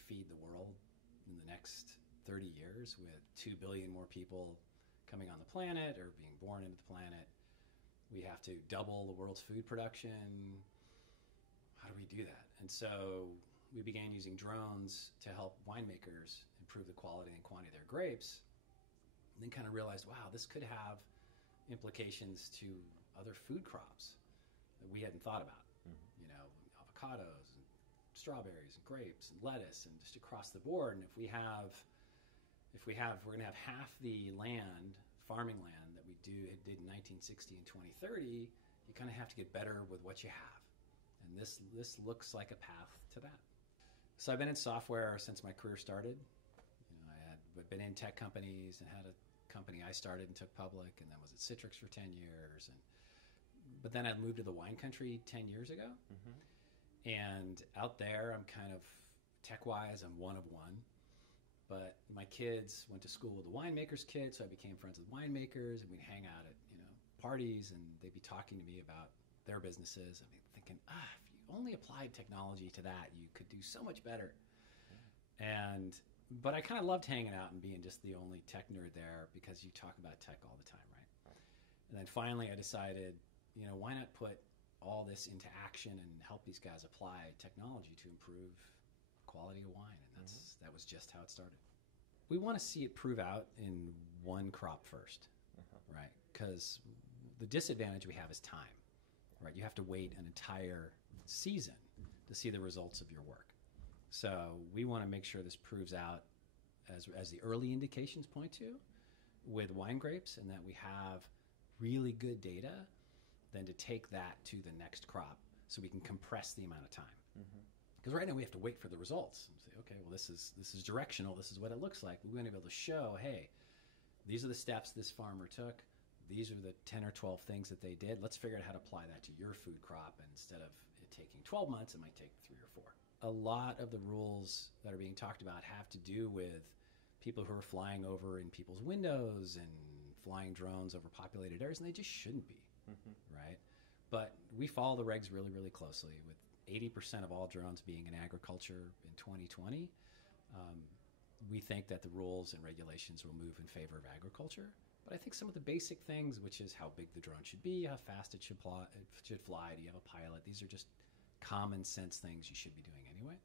feed the world in the next 30 years with 2 billion more people coming on the planet or being born into the planet. We have to double the world's food production. How do we do that? And so we began using drones to help winemakers improve the quality and quantity of their grapes, and then kind of realized, wow, this could have implications to other food crops that we hadn't thought about. You know, avocados and strawberries and grapes and lettuce and just across the board. And we're going to have half the land, farming land, that we did in 1960 and 2030. You kind of have to get better with what you have. And this looks like a path to that. So I've been in software since my career started. You know, I had been in tech companies and had a company I started and took public, and then was at Citrix for 10 years. But then I moved to the wine country 10 years ago. And out there, I'm kind of, tech-wise, I'm one of one. But my kids went to school with the winemaker's kids, so I became friends with winemakers, and we'd hang out at, you know, parties, and they'd be talking to me about their businesses. I'd be thinking, if you only applied technology to that, you could do so much better. But I kind of loved hanging out and being just the only tech nerd there, because you talk about tech all the time, right? And then finally I decided, you know, why not put all this into action and help these guys apply technology to improve quality of wine. And that was just how it started. We want to see it prove out in one crop first, right? Because the disadvantage we have is time, right? You have to wait an entire season to see the results of your work. So we want to make sure this proves out as the early indications point to with wine grapes, and that we have really good data then to take that to the next crop so we can compress the amount of time. Because right now we have to wait for the results and say, okay, well, this is directional. This is what it looks like. But we want to be able to show, hey, these are the steps this farmer took. These are the 10 or 12 things that they did. Let's figure out how to apply that to your food crop. And instead of it taking 12 months, it might take 3 or 4. A lot of the rules that are being talked about have to do with people who are flying over in people's windows and flying drones over populated areas, and they just shouldn't be, right? But we follow the regs really, really closely, with 80% of all drones being in agriculture in 2020. We think that the rules and regulations will move in favor of agriculture. But I think some of the basic things, which is how big the drone should be, how fast it should fly, do you have a pilot, these are just common sense things you should be doing anyway.